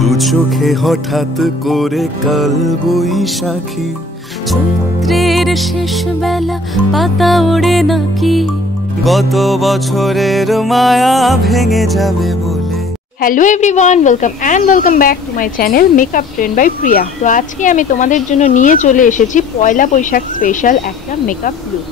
দু চোখে হঠাৎ করে কাল বৈশাখী, চৈত্রের শেষ বেলা পাতা ওড়ে নাকি, গত বছরের মায়া ভেঙে যাবে বলে। Hello everyone, welcome back to my channel makeup trend by Priya. তো আজকে আমি তোমাদের জন্য নিয়ে চলে এসেছি পয়লা বৈশাখ স্পেশাল একটা মেকআপ লুক।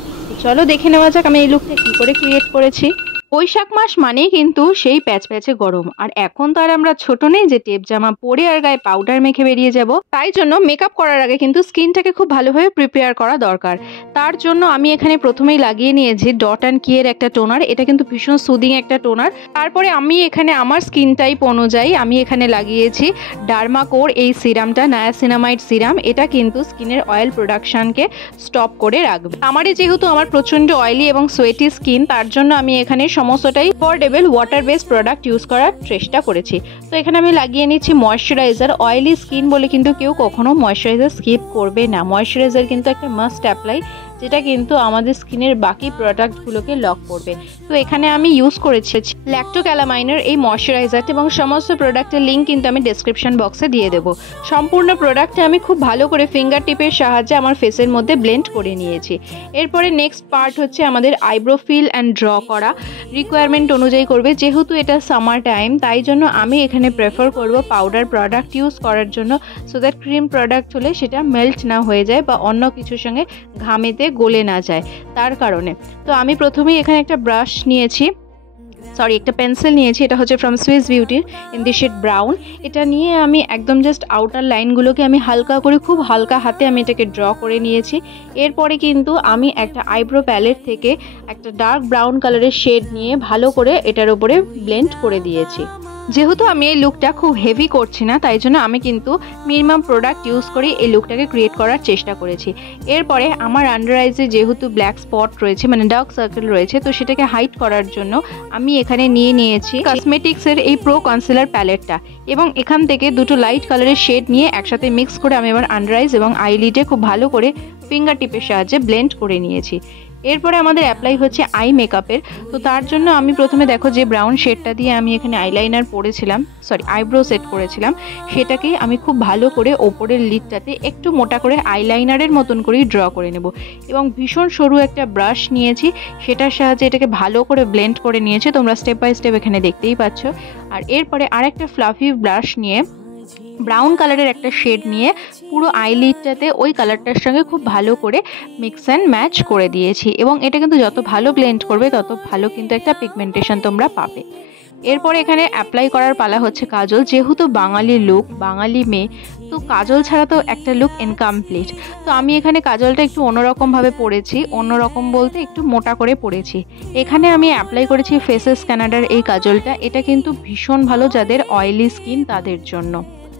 চলো দেখে নেওয়া যাক আমি এই লুকটা কী করে ক্রিয়েট করেছি। বৈশাখ মাস মানেই কিন্তু সেই প্যাচপ্যাচে গরম, আর এখন তো আর আমরা ছোট নেই যে টেপ জামা পরে আর গায়ে পাউডার মেখে বেরিয়ে যাব। তাই জন্য মেকআপ করার আগে কিন্তু স্কিনটাকে খুব ভালোভাবে প্রিপেয়ার করা দরকার। তার জন্য আমি এখানে প্রথমেই লাগিয়ে নিয়েছি ডট অ্যান্ড কিয়ের একটা টোনার। এটা কিন্তু ভীষণ সুদিং একটা টোনার। তারপরে আমি এখানে আমার স্কিন টাইপ অনুযায়ী আমি এখানে লাগিয়েছি ডার্মাকোর এই সিরামটা, নায়াসিনামাইড সিরাম। এটা কিন্তু স্কিনের অয়েল প্রোডাকশনকে স্টপ করে রাখবে। আমারই যেহেতু আমার প্রচণ্ড অয়েলি এবং সোয়েটি স্কিন, তার জন্য আমি এখানে সমস্তটাই affordable water based product use করার চেষ্টা করেছি। তো এখানে আমি লাগিয়ে নিচ্ছি ময়শ্চারাইজার। অয়েলি স্কিন বলে কিন্তু কেউ কখনো ময়শ্চারাইজার স্কিপ করবে না। ময়শ্চারাইজার কিন্তু একটা মাস্ট অ্যাপ্লাই, যেটা কিন্তু আমাদের স্কিনের বাকি প্রোডাক্টগুলোকে লক করবে। তো এখানে আমি ইউজ করেছি ল্যাক্টোক্যালামাইনের এই ময়শ্চারাইজারটা, এবং সমস্ত প্রোডাক্টের লিঙ্ক কিন্তু আমি ডেসক্রিপশন বক্সে দিয়ে দেবো। সম্পূর্ণ প্রোডাক্টটা আমি খুব ভালো করে ফিঙ্গার টিপের সাহায্যে আমার ফেসের মধ্যে ব্লেন্ড করে নিয়েছি। এরপরে নেক্সট পার্ট হচ্ছে আমাদের আইব্রো ফিল অ্যান্ড ড্র করা। রিকোয়ারমেন্ট অনুযায়ী করবে, যেহেতু এটা সামার টাইম তাই জন্য আমি এখানে প্রেফার করব পাউডার প্রোডাক্ট ইউজ করার জন্য, সো দ্যাট ক্রিম প্রোডাক্ট হলে সেটা মেল্ট না হয়ে যায় বা অন্য কিছুর সঙ্গে ঘামেতে গলে না যায়, তার কারণে। তো আমি প্রথমেই এখানে একটা ব্রাশ নিয়েছি, একটা পেন্সিল নিয়েছি। এটা হচ্ছে ফ্রম সুইস বিউটির ইন দি শেড ব্রাউন। এটা নিয়ে আমি একদম জাস্ট আউটার লাইনগুলোকে আমি হালকা করে খুব হালকা হাতে আমি এটাকে ড্র করে নিয়েছি। এরপরে কিন্তু আমি একটা আইব্রো প্যালেট থেকে একটা ডার্ক ব্রাউন কালারের শেড নিয়ে ভালো করে এটার উপরে ব্লেন্ড করে দিয়েছি। যেহেতু আমি এই লুকটা খুব হেভি করছি না, তাই জন্য আমি কিন্তু মিনিমাম প্রোডাক্ট ইউজ করে এই লুকটাকে ক্রিয়েট করার চেষ্টা করেছি। এরপরে আমার আন্ডার আইজে যেহেতু ব্ল্যাক স্পট রয়েছে, মানে ডার্ক সার্কেল রয়েছে, তো সেটাকে হাইড করার জন্য আমি এখানে নিয়ে নিয়েছি কসমেটিক্সের এই প্রো কনসিলার প্যালেটটা, এবং এখান থেকে দুটো লাইট কালারের শেড নিয়ে একসাথে মিক্স করে আমি এবার আন্ডার আইজ এবং আইলিডে খুব ভালো করে ফিঙ্গার টিপের সাহায্যে ব্লেন্ড করে নিয়েছি। এরপরে আমাদের অ্যাপ্লাই হচ্ছে আই মেকআপের। তো তার জন্য আমি প্রথমে দেখো যে ব্রাউন শেডটা দিয়ে আমি এখানে আইলাইনার পরেছিলাম, আইব্রো সেট করেছিলাম, সেটাকে আমি খুব ভালো করে ওপরের লিডটাতে একটু মোটা করে আইলাইনারের মতন করেই ড্র করে নেব, এবং ভীষণ সরু একটা ব্রাশ নিয়েছি, সেটার সাহায্যে এটাকে ভালো করে ব্লেন্ড করে নিয়েছি। তোমরা স্টেপ বাই স্টেপ এখানে দেখতেই পাচ্ছ। আর এরপরে আরেকটা ফ্লাফি ব্রাশ নিয়ে ব্রাউন কালারের একটা শেড নিয়ে পুরো আইলিডটাতে ওই কালারটার সঙ্গে খুব ভালো করে মিক্স অ্যান্ড ম্যাচ করে দিয়েছি, এবং এটা কিন্তু যত ভালো ব্লেন্ড করবে তত ভালো কিন্তু একটা পিগমেন্টেশন তোমরা পাবে। এরপরে এখানে অ্যাপ্লাই করার পালা হচ্ছে কাজল। যেহেতু বাঙালি লুক, বাঙালি মেয়ে, তো কাজল ছাড়া তো একটা লুক ইনকমপ্লিট। তো আমি এখানে কাজলটা একটু অন্যরকমভাবে পরেছি, অন্যরকম বলতে একটু মোটা করে পরেছি। এখানে আমি অ্যাপ্লাই করেছি ফেসেস কানাডার এই কাজলটা। এটা কিন্তু ভীষণ ভালো যাদের অয়েলি স্কিন তাদের জন্য,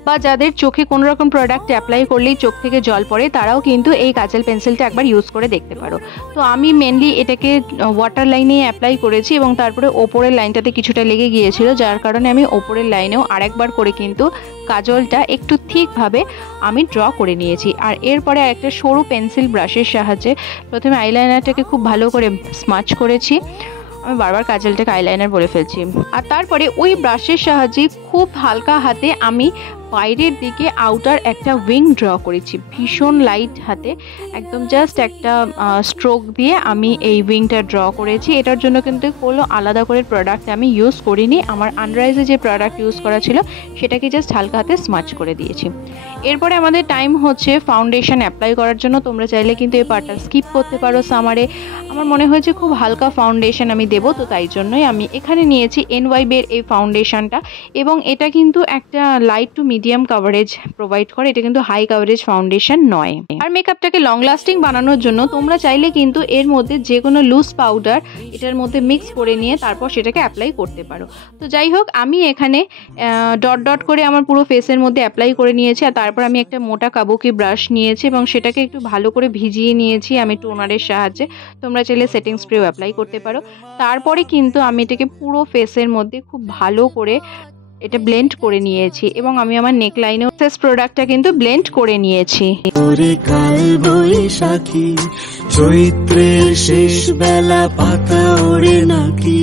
বা যাদের চোখে কোনো রকম প্রোডাক্ট অ্যাপ্লাই করলেই চোখ থেকে জল পড়ে, তারাও কিন্তু এই কাজল পেন্সিলটা একবার ইউজ করে দেখতে পারো। তো আমি মেনলি এটাকে ওয়াটার লাইনে অ্যাপ্লাই করেছি, এবং তারপরে ওপরের লাইনটাতে কিছুটা লেগে গিয়েছিল, যার কারণে আমি ওপরের লাইনেও আরেকবার করে কিন্তু কাজলটা একটু ঠিকভাবে আমি ড্র করে নিয়েছি। আর এরপরে একটা সরু পেন্সিল ব্রাশের সাহায্যে প্রথমে আইলাইনারটাকে খুব ভালো করে স্মাচ করেছি। আমি বারবার কাজলটাকে আইলাইনার বলে ফেলছি। আর তারপরে ওই ব্রাশের সাহায্যে খুব হালকা হাতে আমি বাইরের দিকে আউটার একটা উইং ড্র করেছি, ভীষণ লাইট হাতে, একদম জাস্ট একটা স্ট্রোক দিয়ে আমি এই উইংটা ড্র করেছি। এটার জন্য কিন্তু কোনো আলাদা করে প্রোডাক্ট আমি ইউজ করিনি। আমার আন্ডার আইজে যে প্রোডাক্ট ইউজ করা ছিল সেটাকে জাস্ট হালকা হাতে স্মাচ করে দিয়েছি। এরপরে আমাদের টাইম হচ্ছে ফাউন্ডেশন অ্যাপ্লাই করার জন্য। তোমরা চাইলে কিন্তু এই পার্টটা স্কিপ করতে পারো সামারে। আমার মনে হয়েছে খুব হালকা ফাউন্ডেশন আমি দেবো, তো তাই জন্যই আমি এখানে নিয়েছি এনওয়াইবের এই ফাউন্ডেশনটা, এবং এটা কিন্তু একটা light to medium coverage provide করে। এটা কিন্তু হাই কাভারেজ ফাউন্ডেশন নয়। আর মেকআপটাকে লং লাস্টিং বানানোর জন্য তোমরা চাইলে কিন্তু এর মধ্যে যে কোনো লুজ পাউডার এটার মধ্যে মিক্স করে নিয়ে তারপর সেটাকে অ্যাপ্লাই করতে পারো। তো যাই হোক, আমি এখানে ডট ডট করে আমার পুরো ফেসের মধ্যে অ্যাপ্লাই করে নিয়েছি। আর তারপর আমি একটা মোটা কাবুকি ব্রাশ নিয়েছি এবং সেটাকে একটু ভালো করে ভিজিয়ে নিয়েছি আমি টোনারের সাহায্যে। তোমরা চাইলে সেটিং স্প্রেও অ্যাপ্লাই করতে পারো। তারপরে কিন্তু আমি এটাকে পুরো ফেসের মধ্যে খুব ভালো করে এটা ব্লেন্ড করে নিয়েছি, এবং আমি আমার নেক লাইনেও শেষ প্রোডাক্টটা কিন্তু ব্লেন্ড করে নিয়েছি। কাল বৈশাখী, চৈত্রের শেষ বেলা পাতা ওড়ে নাকি,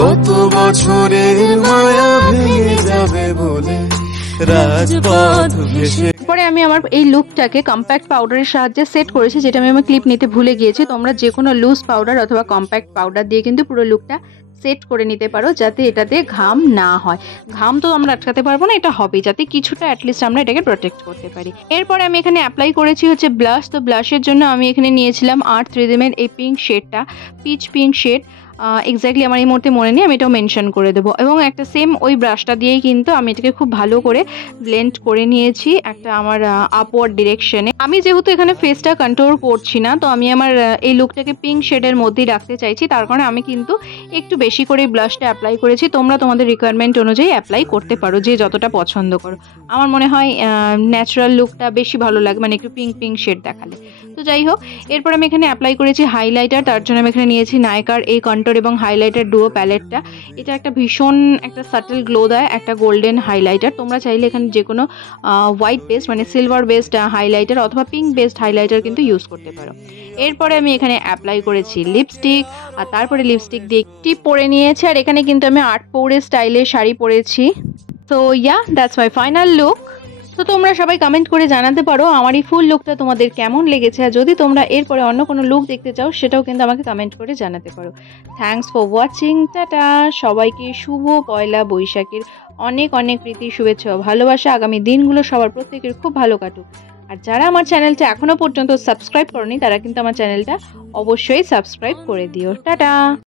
গত বছরের মায়া ভেঙে যাবে বলে, রাজপথ ভেসে। পরে আমি আমার এই লুকটাকে কম্প্যাক্ট পাউডারের সাহায্যে সেট করেছি, যেটা আমি আমার ক্লিপ নিতে ভুলে গিয়েছি। তোমরা যে কোনো লুজ পাউডার অথবা কম্প্যাক্ট পাউডার দিয়ে কিন্তু পুরো লুকটা সেট করে নিতে পারো, যাতে এটাতে ঘাম না হয়। ঘাম তো আমরা আটকাতে পারবো না, এটা হবে যাতে কিছুটা অ্যাটলিস্ট আমরা এটাকে প্রোটেক্ট করতে পারি। এরপরে আমি এখানে অ্যাপ্লাই করেছি হচ্ছে ব্লাশ। তো ব্লাশের জন্য আমি এখানে নিয়েছিলাম আর্থ রিদমের এই পিঙ্ক শেডটা, পিচ পিঙ্ক শেড। এক্স্যাক্টলি আমার এই মুহূর্তে মনে নেই, আমি এটাও মেনশন করে দেবো। এবং একটা সেম ওই ব্রাশটা দিয়েই কিন্তু আমি এটাকে খুব ভালো করে ব্লেন্ড করে নিয়েছি একটা আমার আপওয়ার্ড ডিরেকশনে। আমি যেহেতু এখানে ফেসটা কন্ট্রোল করছি না, তো আমি আমার এই লুকটাকে পিঙ্ক শেডের মধ্যেই রাখতে চাইছি, তার কারণে আমি কিন্তু একটু বেশি করে ব্লাশটা অ্যাপ্লাই করেছি। তোমরা তোমাদের রিকোয়ারমেন্ট অনুযায়ী অ্যাপ্লাই করতে পারো, যে যতটা পছন্দ করো। আমার মনে হয় ন্যাচারাল লুকটা বেশি ভালো লাগে, মানে একটু পিঙ্ক পিঙ্ক শেড দেখালে। তো যাই হোক, এরপর আমি এখানে অ্যাপ্লাই করেছি হাইলাইটার। তার জন্য আমি এখানে নিয়েছি নাইকার এই কন্ট্রোর এবং হাইলাইটার ডুও প্যালেটটা। এটা একটা ভীষণ একটা সাটেল গ্লো দেয়, একটা গোল্ডেন হাইলাইটার। তোমরা চাইলে এখানে যে কোনো হোয়াইট বেসড মানে সিলভার বেসড হাইলাইটার অথবা পিঙ্ক বেসড হাইলাইটার কিন্তু ইউজ করতে পারো। এরপরে আমি এখানে অ্যাপ্লাই করেছি লিপস্টিক, আর তারপরে লিপস্টিক দিয়ে টিপ পরে নিয়েছি। আর এখানে কিন্তু আমি 8 পৌড়ে স্টাইলে শাড়ি পরেছি। তো ইয়া, দ্যাটস মাই ফাইনাল লুক। তো তোমরা সবাই কমেন্ট করে জানাতে পারো আমার এই ফুল লুকটা তোমাদের কেমন লেগেছে, আর যদি তোমরা এরপরে অন্য কোনো লুক দেখতে চাও সেটাও কিন্তু আমাকে কমেন্ট করে জানাতে পারো। Thanks for watching, tata. সবাইকে শুভ পয়লা বৈশাখের অনেক অনেক প্রীতি, শুভেচ্ছা ও ভালোবাসা। আগামী দিনগুলো সবার প্রত্যেকের খুব ভালো কাটুক। আর যারা আমার চ্যানেলটা এখনো পর্যন্ত সাবস্ক্রাইব করনি, তারা কিন্তু আমার চ্যানেলটা অবশ্যই সাবস্ক্রাইব করে দিও। টাটা।